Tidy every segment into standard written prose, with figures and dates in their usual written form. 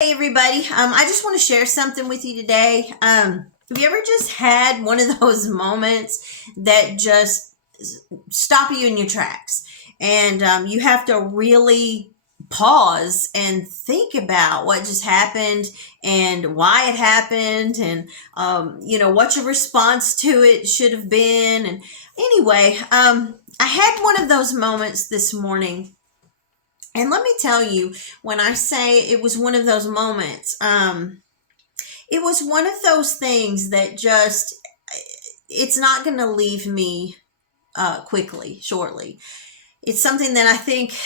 Hey everybody, I just want to share something with you today. Have you ever just had one of those moments that just stop you in your tracks and you have to really pause and think about what just happened and why it happened and what your response to it should have been. And anyway, I had one of those moments this morning, and let me tell you, when I say it was one of those moments, it was one of those things that just, it's not going to leave me quickly, shortly. It's something that I think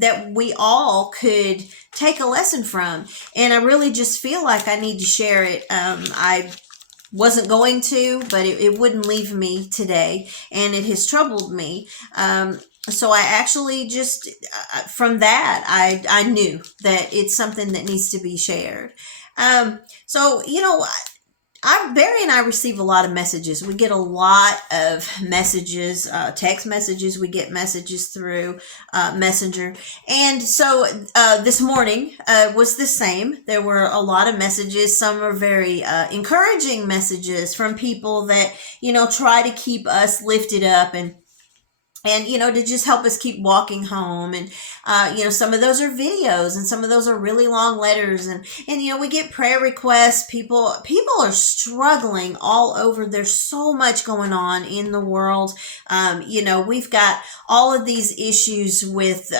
that we all could take a lesson from. And I really just feel like I need to share it. I wasn't going to, but it wouldn't leave me today, and it has troubled me. So I actually just, from that, I knew that it's something that needs to be shared. So, Barry and I receive a lot of messages. We get a lot of messages, text messages. We get messages through Messenger. And so this morning was the same. There were a lot of messages. Some are very encouraging messages from people that, try to keep us lifted up and to just help us keep walking home. And some of those are videos, and some of those are really long letters, and we get prayer requests. People are struggling all over. There's so much going on in the world. We've got all of these issues with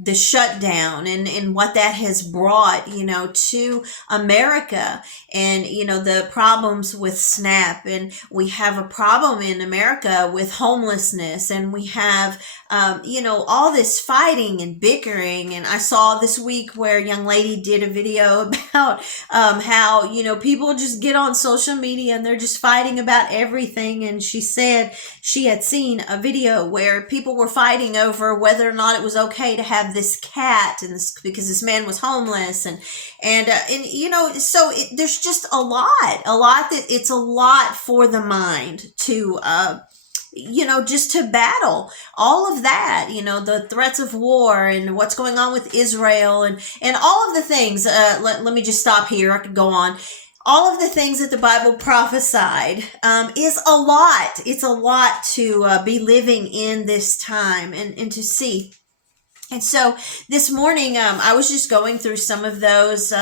the shutdown and what that has brought, to America, and, the problems with SNAP. And we have a problem in America with homelessness, and we have, all this fighting and bickering. And I saw this week where a young lady did a video about how, people just get on social media and they're just fighting about everything. And she said she had seen a video where people were fighting over whether or not it was okay to have this cat, and because this man was homeless, and so there's just a lot that it's a lot for the mind to just to battle all of that, the threats of war and what's going on with Israel, and all of the things. Let me just stop here. I could go on. All of the things that the Bible prophesied is a lot. It's a lot to be living in this time and to see. And so this morning, I was just going through some of those,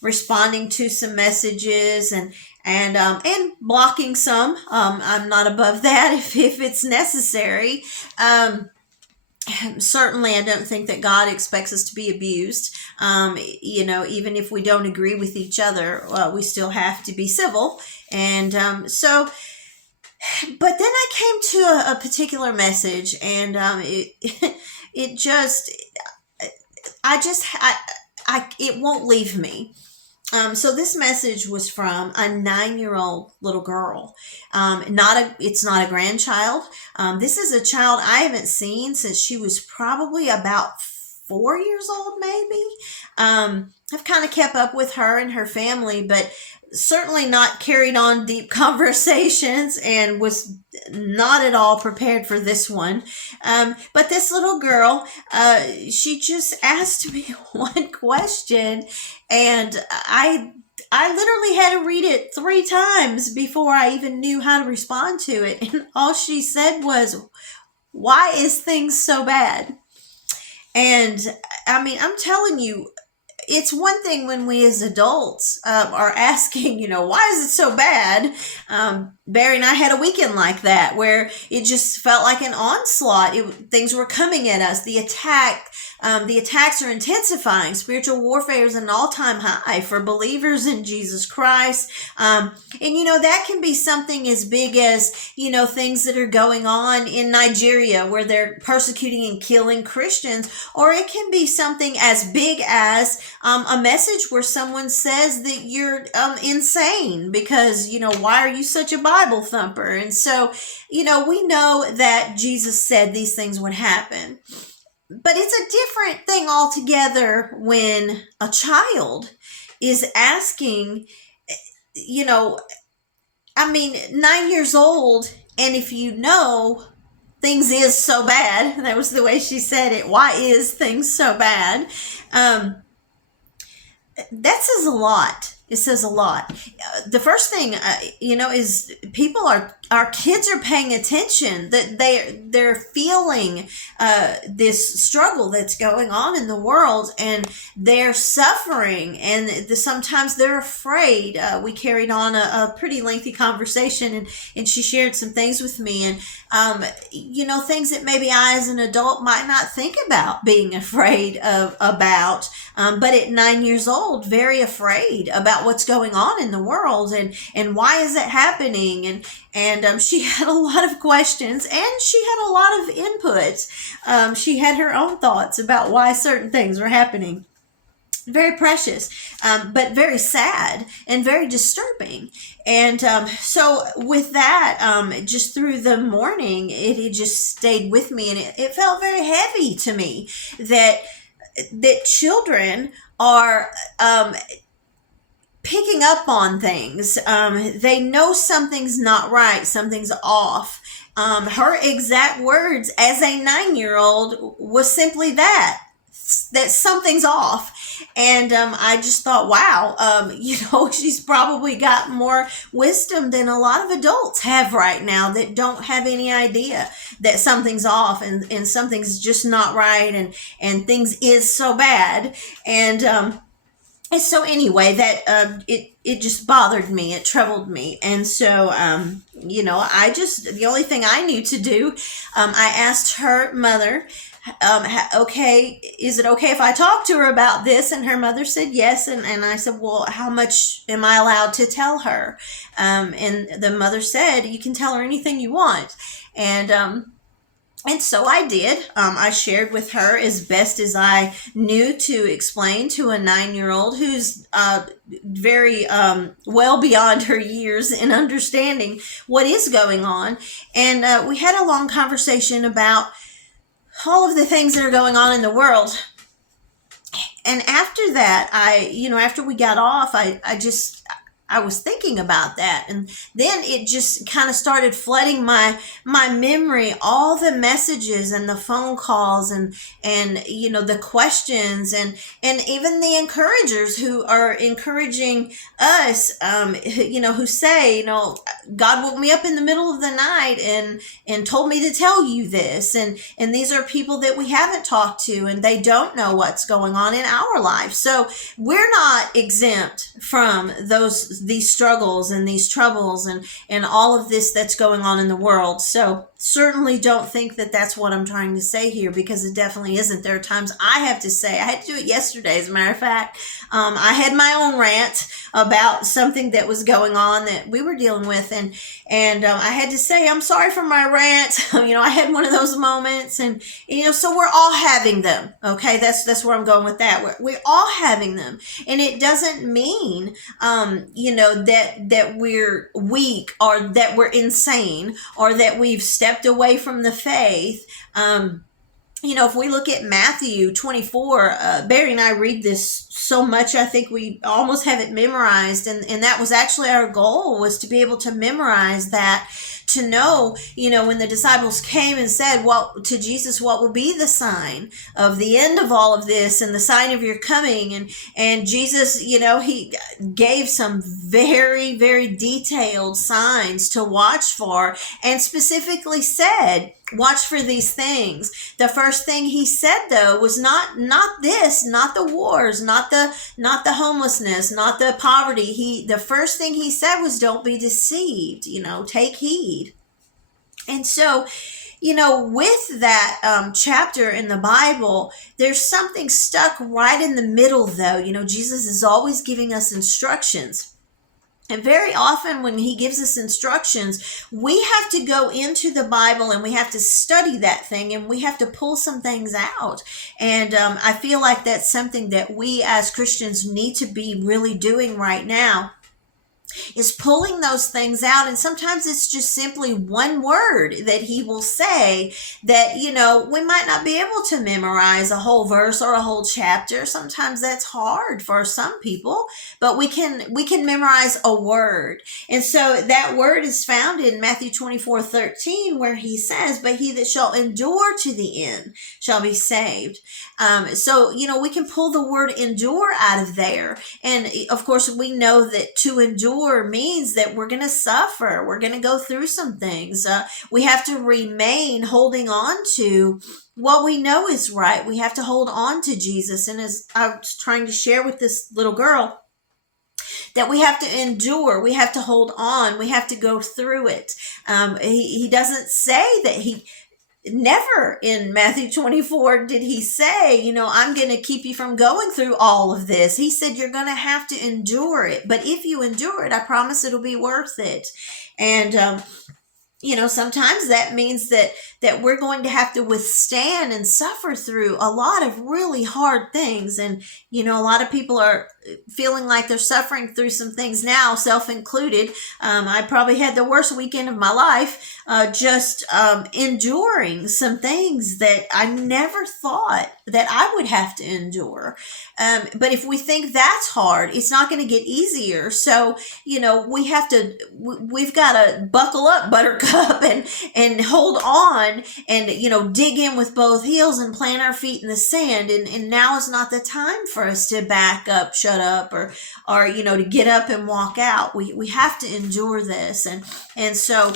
responding to some messages and blocking some. I'm not above that if it's necessary. Certainly, I don't think that God expects us to be abused. Even if we don't agree with each other, we still have to be civil. And but then I came to a particular message, and it just, it won't leave me. So this message was from a 9-year-old little girl. It's not a grandchild. This is a child I haven't seen since she was probably about 4 years old, maybe. I've kind of kept up with her and her family, but certainly not carried on deep conversations, and was not at all prepared for this one. But this little girl, she just asked me one question, and I literally had to read it 3 times before I even knew how to respond to it. And all she said was, "Why is things so bad?" And I mean, I'm telling you, it's one thing when we as adults are asking, why is it so bad? Barry and I had a weekend like that where it just felt like an onslaught. Things were coming at us. The attacks are intensifying. Spiritual warfare is an all-time high for believers in Jesus Christ. And that can be something as big as, things that are going on in Nigeria where they're persecuting and killing Christians, or it can be something as big as a message where someone says that you're insane because, why are you such a Bible thumper? And so, we know that Jesus said these things would happen. But it's a different thing altogether when a child is asking, 9 years old, and if things is so bad, that was the way she said it, why is things so bad? that says a lot. It says a lot. The first thing, is people our kids are paying attention, that they're feeling this struggle that's going on in the world, and they're suffering, and sometimes they're afraid. We carried on a pretty lengthy conversation, and she shared some things with me, and things that maybe I as an adult might not think about being afraid about, but at 9 years old, very afraid about what's going on in the world, and why is it happening, and she had a lot of questions, and she had a lot of input. She had her own thoughts about why certain things were happening. Very precious, but very sad and very disturbing. And so with that, just through the morning, it just stayed with me, and it felt very heavy to me that children are picking up on things. They know something's not right, something's off. Her exact words as a 9-year-old was simply that something's off. And I just thought, wow, she's probably got more wisdom than a lot of adults have right now, that don't have any idea that something's off, and something's just not right, and things is so bad. And so anyway, that it just bothered me. It troubled me. And so, the only thing I knew to do, I asked her mother, okay, is it okay if I talk to her about this? And her mother said yes. And I said, well, how much am I allowed to tell her? And the mother said, you can tell her anything you want. And so I did. I shared with her as best as I knew to explain to a 9-year-old who's very well beyond her years in understanding what is going on. And we had a long conversation about all of the things that are going on in the world. And after that, after we got off, I was thinking about that, and then it just kind of started flooding my memory, all the messages and the phone calls and the questions and even the encouragers who are encouraging us, who say, God woke me up in the middle of the night and told me to tell you this, and these are people that we haven't talked to, and they don't know what's going on in our life. So we're not exempt from these struggles and these troubles and all of this that's going on in the world. So certainly don't think that that's what I'm trying to say here, because it definitely isn't. There are times I have to say, I had to do it yesterday, as a matter of fact. I had my own rant about something that was going on that we were dealing with, and I had to say, I'm sorry for my rant. I had one of those moments, and so we're all having them. Okay, that's where I'm going with that. We're all having them, and it doesn't mean that we're weak, or that we're insane, or that we've stepped away from the faith. If we look at Matthew 24, Barry and I read this so much, I think we almost have it memorized. And that was actually our goal, was to be able to memorize that, to know, when the disciples came and said, to Jesus, what will be the sign of the end of all of this and the sign of your coming? And Jesus, he gave some very, very detailed signs to watch for, and specifically said, watch for these things. The first thing he said, though, was not this, not the wars, not the homelessness, not the poverty. The first thing he said was, don't be deceived, take heed. And so, with that chapter in the Bible, there's something stuck right in the middle, though. Jesus is always giving us instructions. And very often when he gives us instructions, we have to go into the Bible and we have to study that thing, and we have to pull some things out. And I feel like that's something that we as Christians need to be really doing right now. is pulling those things out. And sometimes it's just simply one word that he will say that, we might not be able to memorize a whole verse or a whole chapter. Sometimes that's hard for some people, but we can memorize a word. And so that word is found in Matthew 24:13, where he says, but he that shall endure to the end shall be saved. So, we can pull the word endure out of there. And of course, we know that to endure means that we're going to suffer. We're going to go through some things. We have to remain holding on to what we know is right. We have to hold on to Jesus. And as I was trying to share with this little girl, that we have to endure, we have to hold on, we have to go through it. He doesn't say that never in Matthew 24 did he say, I'm going to keep you from going through all of this. He said, you're going to have to endure it. But if you endure it, I promise it'll be worth it. And, sometimes that means that we're going to have to withstand and suffer through a lot of really hard things. And, a lot of people are feeling like they're suffering through some things now, self included. I probably had the worst weekend of my life, just enduring some things that I never thought that I would have to endure. But if we think that's hard, it's not going to get easier. So, we've got to buckle up, Buttercup, and hold on and, dig in with both heels and plant our feet in the sand. And now is not the time for us to back up, shut up, or to get up and walk out. We have to endure this. And so,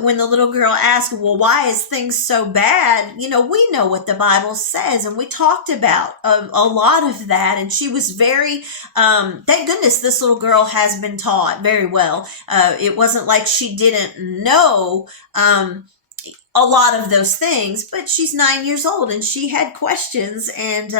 when the little girl asked, well, why is things so bad? We know what the Bible says, and we talked about a lot of that. And she was very, thank goodness this little girl has been taught very well. It wasn't like she didn't know, a lot of those things, but she's 9 years old and she had questions. And,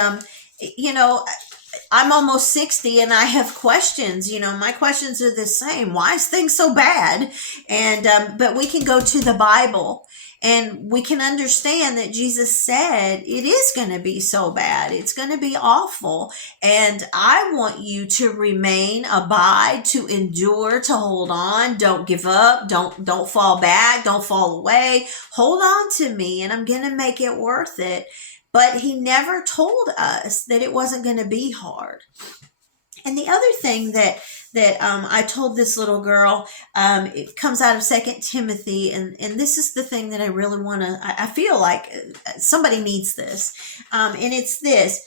I'm almost 60 and I have questions. My questions are the same. Why is things so bad? And, but we can go to the Bible and we can understand that Jesus said it is going to be so bad. It's going to be awful. And I want you to remain, abide, to endure, to hold on. Don't give up. Don't fall back. Don't fall away. Hold on to me and I'm going to make it worth it. But he never told us that it wasn't going to be hard. And the other thing that I told this little girl, it comes out of 2 Timothy, and this is the thing that I really want to, I feel like somebody needs this, and it's this.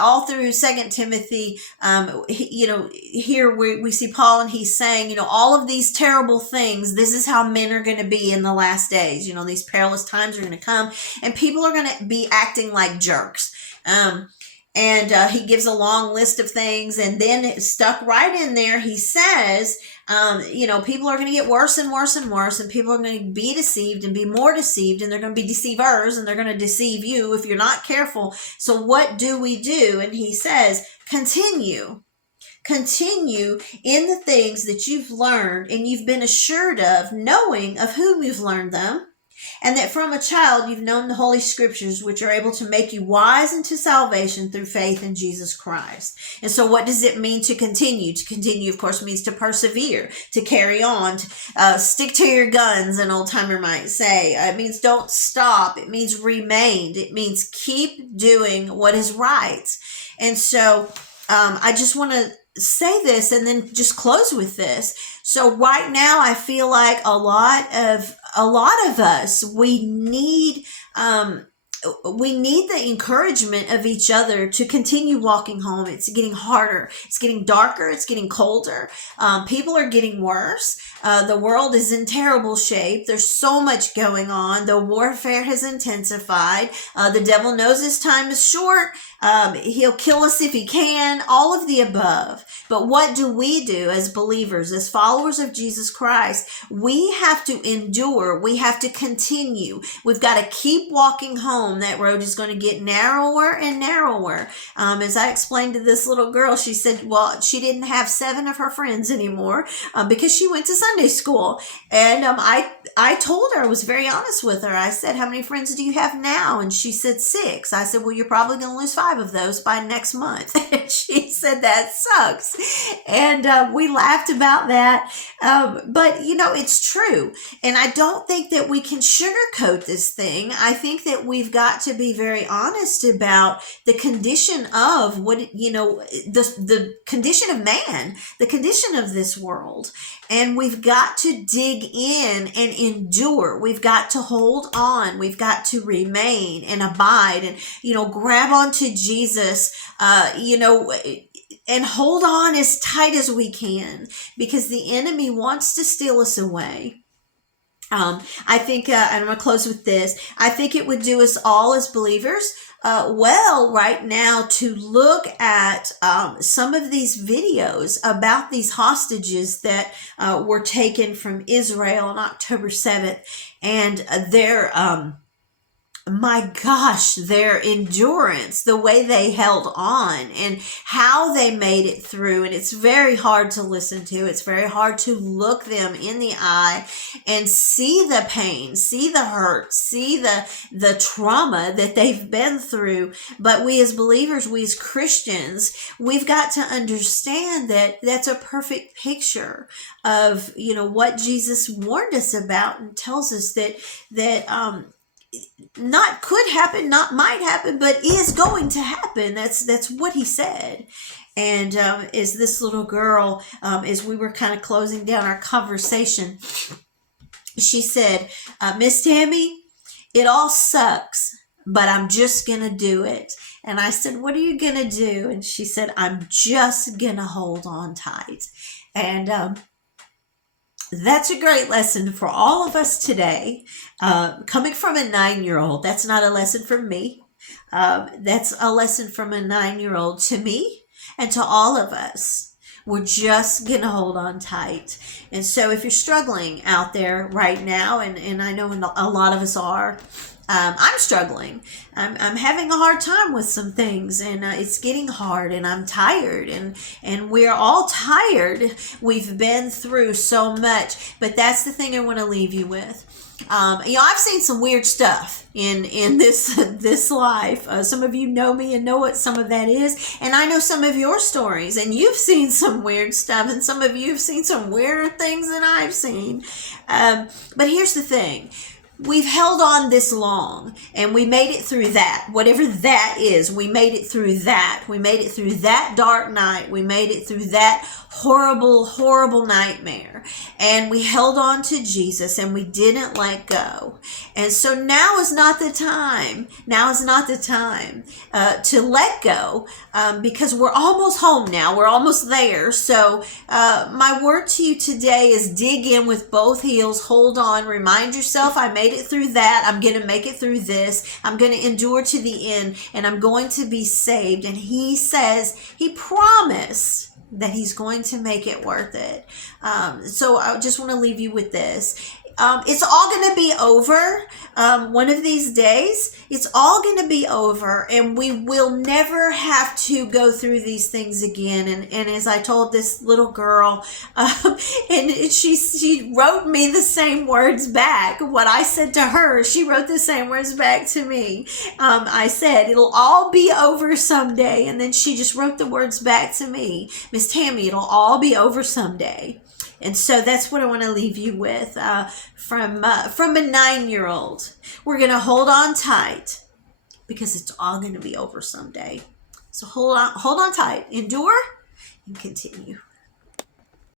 All through 2 Timothy, here we see Paul and he's saying, all of these terrible things, this is how men are going to be in the last days. These perilous times are going to come and people are going to be acting like jerks. And he gives a long list of things, and then stuck right in there, he says, people are going to get worse and worse and worse, and people are going to be deceived and be more deceived, and they're going to be deceivers, and they're going to deceive you if you're not careful. So what do we do? And he says, continue in the things that you've learned and you've been assured of, knowing of whom you've learned them, and that from a child you've known the Holy Scriptures, which are able to make you wise unto salvation through faith in Jesus Christ. And so what does it mean to continue? To continue, of course, means to persevere, to carry on, to stick to your guns, an old timer might say. It means don't stop. It means remain. It means keep doing what is right. And so I just want to say this and then just close with this. So right now I feel like a lot of us, we need the encouragement of each other to continue walking home. It's getting harder. It's getting darker. It's getting colder. People are getting worse. The world is in terrible shape. There's so much going on. The warfare has intensified. The devil knows his time is short. He'll kill us if he can, all of the above. But what do we do as believers, as followers of Jesus Christ? We have to endure. We have to continue. We've got to keep walking home. That road is going to get narrower and narrower. As I explained to this little girl, she said, well, she didn't have 7 of her friends anymore because she went to Sunday school. And I told her, I was very honest with her. I said, how many friends do you have now? And she said 6. I said, well, you're probably going to lose 5 5 of those by next month. And she said, that sucks. And we laughed about that. But, you know, it's true. And I don't think that we can sugarcoat this thing. I think that we've got to be very honest about the condition of the condition of man, the condition of this world. And we've got to dig in and endure. We've got to hold on. We've got to remain and abide and, you know, grab onto Jesus, and hold on as tight as we can, because the enemy wants to steal us away. I think, and I'm going to close with this. I think it would do us all as believers well right now to look at some of these videos about these hostages that were taken from Israel on October 7th, and their endurance, the way they held on and how they made it through. And it's very hard to listen to. It's very hard to look them in the eye and see the pain, see the hurt, see the trauma that they've been through. But we as believers, we as Christians, we've got to understand that that's a perfect picture of, you know, what Jesus warned us about, and tells us that not could happen, not might happen, but is going to happen. That's what he said. And as this little girl, as we were kind of closing down our conversation, she said, Miss Tammy, it all sucks, but I'm just going to do it. And I said, what are you going to do? And she said, I'm just going to hold on tight. And that's a great lesson for all of us today. Coming from a 9-year-old, that's not a lesson from me. That's a lesson from a 9-year-old to me and to all of us. We're just going to hold on tight. And so if you're struggling out there right now, and I know a lot of us are, I'm struggling. I'm having a hard time with some things, and it's getting hard, and I'm tired, and we're all tired. We've been through so much, but that's the thing I want to leave you with. I've seen some weird stuff in this life. Some of you know me and know what some of that is, and I know some of your stories, and you've seen some weird stuff, and some of you have seen some weirder things than I've seen. But here's the thing. We've held on this long, and we made it through that. Whatever that is, we made it through that. We made it through that dark night. We made it through that horrible, horrible nightmare. And we held on to Jesus, and we didn't let go. And so now is not the time. Now is not the time to let go, because we're almost home now. We're almost there. So my word to you today is dig in with both heels. Hold on. Remind yourself, I made it through that. I'm going to make it through this. I'm going to endure to the end, and I'm going to be saved. And he says, he promised that he's going to make it worth it. So I just want to leave you with this. It's all going to be over one of these days. It's all going to be over, and we will never have to go through these things again. And as I told this little girl, and she wrote me the same words back. What I said to her, she wrote the same words back to me. I said, it'll all be over someday. And then she just wrote the words back to me. Miss Tammy, it'll all be over someday. And so that's what I want to leave you with from a 9-year-old. We're going to hold on tight, because it's all going to be over someday. So hold on tight, endure, and continue.